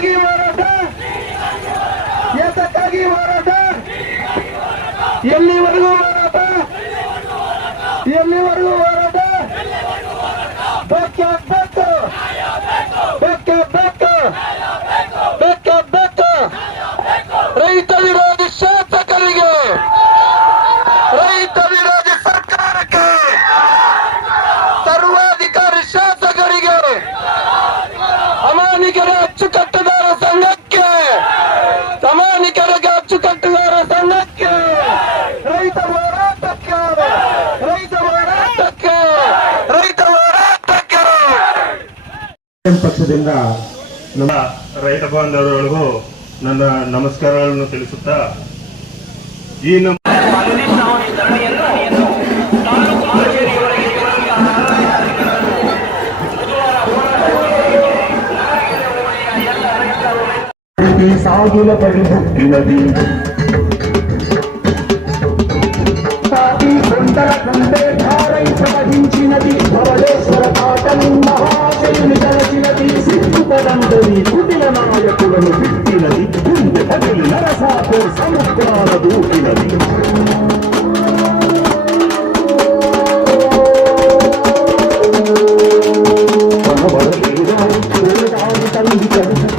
ಹೀಗಾಗಿ ಹೋರಾಟ ಎಲ್ಲಿವರೆಗೂ ಹೋರಾಟ ಎಲ್ಲಿವರೆಗೂ ಹೋರಾಟ ಬೇಕೇ ಬೇಕು ಬೇಕೇ ಬೇಕು ಬೇಕೇ ಬೇಕು ರೈತ ವಿರೋಧಿ ಶಾಸಕರಿಗೆ ರೈತ ವಿರೋಧಿ ಸರ್ಕಾರಕ್ಕೆ ಸರ್ವಾಧಿಕಾರಿ ಶಾಸಕರಿಗೆ ಅಮಾನಿಕರ ಪಕ್ಷದಿಂದ ನಮ್ಮ ರೈತ ಬಾಂಧವರಿಗೂ ನನ್ನ ನಮಸ್ಕಾರಗಳನ್ನು ತಿಳಿಸುತ್ತಾ ಈ ನಮ್ಮ సాగుల పడి ముక్కినది సాగి కొండల కంటే ధారై ప్రవహించినది సముద్రాల దూకినది కనబడలేదా చూడటానికి తల్లి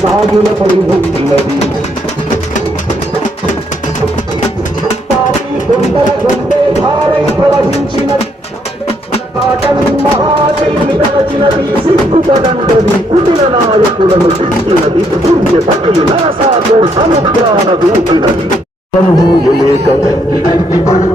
సాగుల పరిముక్తినది కొండల గొంటే భారై ప్రవహించినది కాటన్ తలచినది కుటిల నాయకులను తిట్టినది సముద్రాన అనుభూయలేక అలల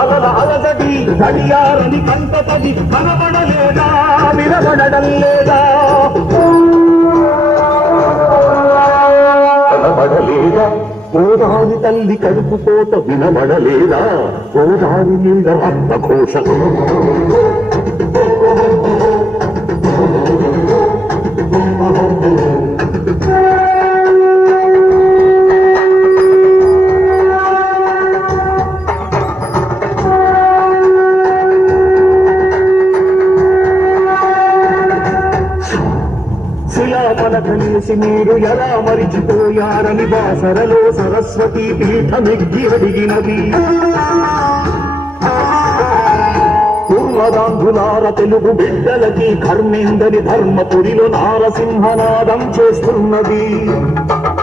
అలల అలజడి తడియారని కంట తడి కనబడలేదా? వినబడడం లేదా కనబడలేదా? గోదావరి తల్లి కడుపు కోత వినబడలేదా? గోదావరి నీళ్ళ రక్త ఘోష శిలాపలకలేసి మీరు ఎలా మరిచిపోయారని బాసరలో సరస్వతి పీఠమెగ్గి అడిగినది. పూర్వదాంధులార తెలుగు బిడ్డలకి ధర్మేందని ధర్మపురిలో నారసింహనాదం చేస్తున్నది.